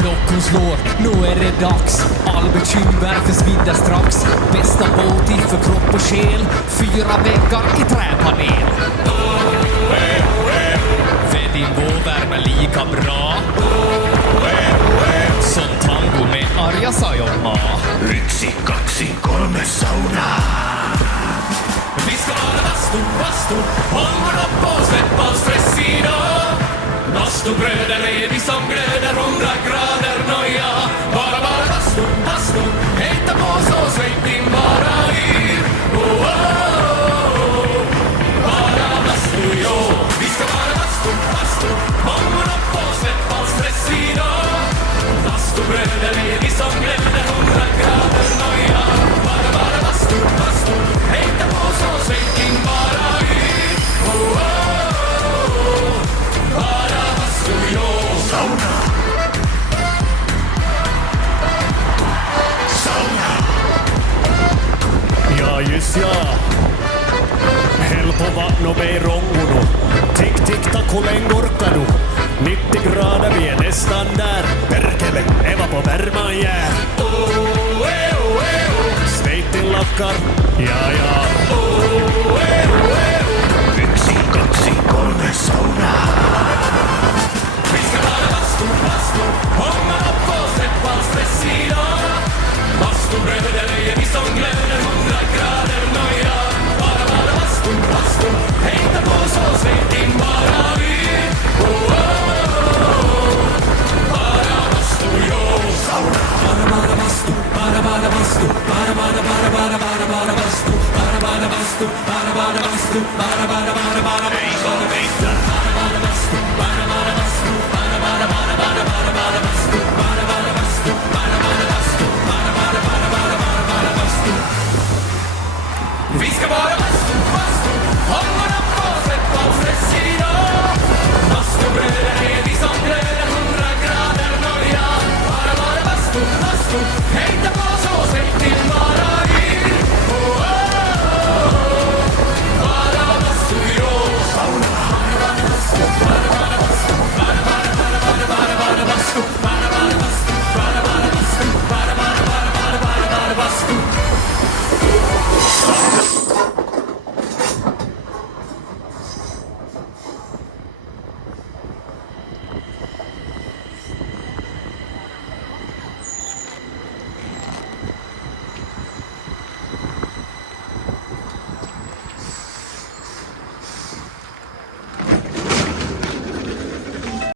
Klockan slår, nu är det dags. All bekymmer försvinner strax. Bästa måltid för kropp och själ. 4 väggar i träpanel. För din vårvärme lika bra som tango med Arja Saijonmaa. 1, 2, 3 sauna. Vi ska vara vastu, håller upp och släppa stress idag. Vastubröder är vi som glöder 100 grader noja. Bara vastu, hejta på så släpp in bara i. Oh, oh, oh. Bara vastu, jo. Vi ska vara vastu, håller upp och släppa stress idag. Vastubröder är vi som glöder 100 grader noja. Bara vastu, hejta på så släpp in bara i. Oh, oh, oh. Bara vastu, jo. Sauna. Ja, just ja. Häll på vatten och med rångorna. Tick, tick, tack, hur länge orkar du? 90 grader, vi är nästan där. Perkele, Eva på värman jär. Sveitin lakkar, ja, ja. 1, 2, 3 sauna. Vi ska vara vastu, hånga upp och släppa stress idag. Vastubröder är vi som glöder 100 grader noja. Bara vastu, hejta på så släpp in bara i. Oh, oh, oh. Bara vastu, jo. Sauna. Bara vastu, bara vastu, bara vastu, bara vastu, bara vastu, bara Ei saa heittää. Vi ska vara vastu, håller upp och släppa stress idag. Vastubröder är vi som glöder 100 grader noja. Bara vastu, hejta på